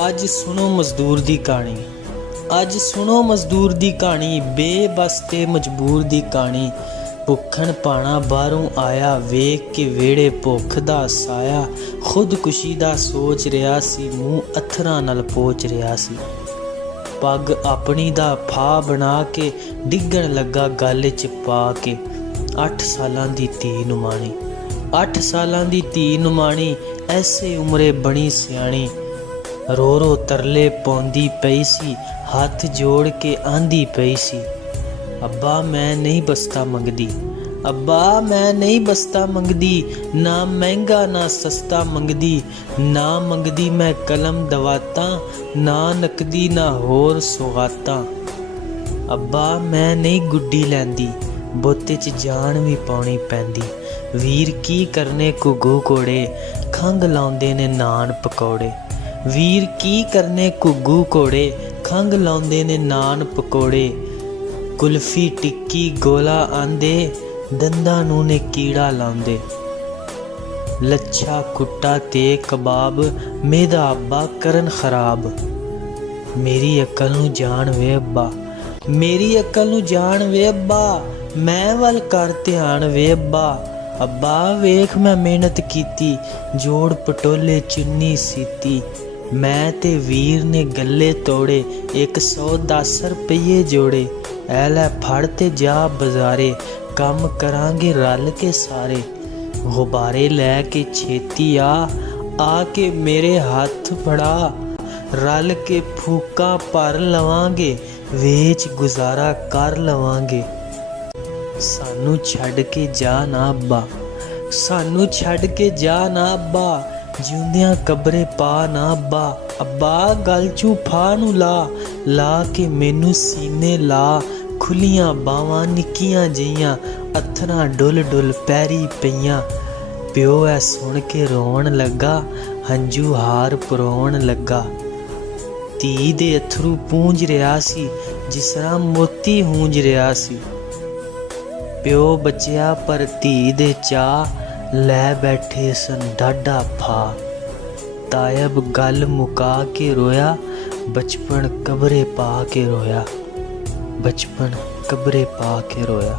ਅੱਜ ਸੁਣੋ ਮਜ਼ਦੂਰ ਦੀ ਕਹਾਣੀ। ਅੱਜ ਸੁਣੋ ਮਜ਼ਦੂਰ ਦੀ ਕਹਾਣੀ, ਬੇਬਸ ਤੇ ਮਜਬੂਰ ਦੀ ਕਹਾਣੀ। ਭੁੱਖਣ ਭਾਣਾ ਬਾਹਰੋਂ ਆਇਆ, ਵੇਖ ਕੇ ਵਿਹੜੇ ਭੁੱਖ ਦਾ ਸਾਇਆ। ਖੁਦਕੁਸ਼ੀ ਦਾ ਸੋਚ ਰਿਹਾ ਸੀ, ਮੂੰਹ ਅੱਥਰਾਂ ਨਾਲ ਪੋਚ ਰਿਹਾ ਸੀ। ਪੱਗ ਆਪਣੀ ਦਾ ਫਾਹ ਬਣਾ ਕੇ ਡਿੱਗਣ ਲੱਗਾ ਗਲ 'ਚ ਪਾ ਕੇ। 8 ਸਾਲਾਂ ਦੀ ਧੀ ਨੁਮਾਣੀ, 8 ਸਾਲਾਂ ਦੀ ਧੀ ਨੁਮਾਣੀ, ਐਸੇ ਉਮਰੇ ਬਣੀ ਸਿਆਣੀ। ਰੋ ਰੋ ਤਰਲੇ ਪਾਉਂਦੀ ਪਈ ਸੀ, ਹੱਥ ਜੋੜ ਕੇ ਆਂਦੀ ਪਈ ਸੀ, ਅੱਬਾ ਮੈਂ ਨਹੀਂ ਬਸਤਾ ਮੰਗਦੀ, ਅੱਬਾ ਮੈਂ ਨਹੀਂ ਬਸਤਾ ਮੰਗਦੀ। ਨਾ ਮਹਿੰਗਾ ਨਾ ਸਸਤਾ ਮੰਗਦੀ, ਨਾ ਮੰਗਦੀ ਮੈਂ ਕਲਮ ਦਵਾਤਾਂ, ਨਾ ਨਕਦੀ ਨਾ ਹੋਰ ਸੁਗਾਤਾਂ। ਅੱਬਾ ਮੈਂ ਨਹੀਂ ਗੁੱਡੀ ਲੈਂਦੀ, ਬੋਤੇ 'ਚ ਜਾਨ ਵੀ ਪਾਉਣੀ ਪੈਂਦੀ। ਵੀਰ ਕੀ ਕਰਨੇ ਘੁੱਗੂ ਘੋੜੇ, ਖੰਘ ਲਾਉਂਦੇ ਨੇ ਨਾਨ ਪਕੌੜੇ। ਵੀਰ ਕੀ ਕਰਨੇ ਘੁੱਗੂ ਘੋੜੇ, ਖੰਘ ਲਾਉਂਦੇ ਨੇ ਨਾਨ ਪਕੌੜੇ। ਕੁਲਫੀ ਟਿੱਕੀ ਗੋਲਾ ਆਂਦੇ, ਦੰਦਾਂ ਨੂੰ ਨੇ ਕੀੜਾ ਲਾਉਂਦੇ। ਲੱਛਾ ਕੁੱਟਾ ਤੇ ਕਬਾਬ, ਮੇਰਾ ਅੱਬਾ ਕਰਨ ਖਰਾਬ। ਮੇਰੀ ਅਕਲ ਨੂੰ ਜਾਣ ਵੇ ਅੱਬਾ, ਮੇਰੀ ਅਕਲ ਨੂੰ ਜਾਣ ਵੇ ਅੱਬਾ, ਮੈਂ ਵੱਲ ਕਰ ਧਿਆਨ ਵੇ ਅੱਬਾ। ਅੱਬਾ ਵੇਖ ਮੈਂ ਮਿਹਨਤ ਕੀਤੀ, ਜੋੜ ਪਟੋਲੇ ਚੁੰਨੀ ਸੀਤੀ। ਮੈਂ ਤੇ ਵੀਰ ਨੇ ਗੱਲੇ ਤੋੜੇ, 110 ਰੁਪਈਏ ਜੋੜੇ। ਐ ਲੈ ਫੜ ਤੇ ਜਾ ਬਜ਼ਾਰੇ, ਕੰਮ ਕਰਾਂਗੇ ਰਲ ਕੇ ਸਾਰੇ। ਗੁਬਾਰੇ ਲੈ ਕੇ ਛੇਤੀ ਆ ਕੇ ਮੇਰੇ ਹੱਥ ਫੜਾ। ਰਲ ਕੇ ਫੂਕਾਂ ਭਰ ਲਵਾਂਗੇ, ਵੇਚ ਗੁਜ਼ਾਰਾ ਕਰ ਲਵਾਂਗੇ। ਸਾਨੂੰ ਛੱਡ ਕੇ ਜਾ ਨਾ ਅੱਬਾ, ਸਾਨੂੰ ਛੱਡ ਕੇ ਜਾ ਨਾ ਅੱਬਾ, ਜਿਉਂਦਿਆਂ ਕਬਰੇ ਪਾ ਨਾ ਅੱਬਾ। ਅੱਬਾ ਗਲ 'ਚੋਂ ਫਾਹ ਨੂੰ ਲਾ ਕੇ ਮੈਨੂੰ ਸੀਨੇ ਲਾ। ਖੁੱਲੀਆਂ ਬਾਹਾਂ ਨਿੱਕੀਆਂ ਜਿਹੀਆਂ, ਅੱਥਰਾਂ ਡੁੱਲ ਡੁੱਲ ਪੈਰੀ ਪਈਆਂ। ਪਿਓ ਐ ਸੁਣ ਕੇ ਰੋਣ ਲੱਗਾ, ਹੰਝੂ ਹਾਰ ਪਰੋਣ ਲੱਗਾ। ਧੀ ਦੇ ਅਥਰੂ ਪੂੰਝ ਰਿਹਾ ਸੀ, ਜਿਸ ਤਰ੍ਹਾਂ ਮੋਤੀ ਹੂੰਝ ਰਿਹਾ ਸੀ। ਪਿਓ ਬਚਿਆ ਪਰ ਧੀ ਦੇ ਚਾਅ, ਲੈ ਬੈਠੇ ਸਨ ਡਾਢਾ ਫਾ। ਤਾਇਬ ਗੱਲ ਮੁਕਾ ਕੇ ਰੋਇਆ, ਬਚਪਨ ਕਬਰੇ ਪਾ ਕੇ ਰੋਇਆ, ਬਚਪਨ ਕਬਰੇ ਪਾ ਕੇ ਰੋਇਆ।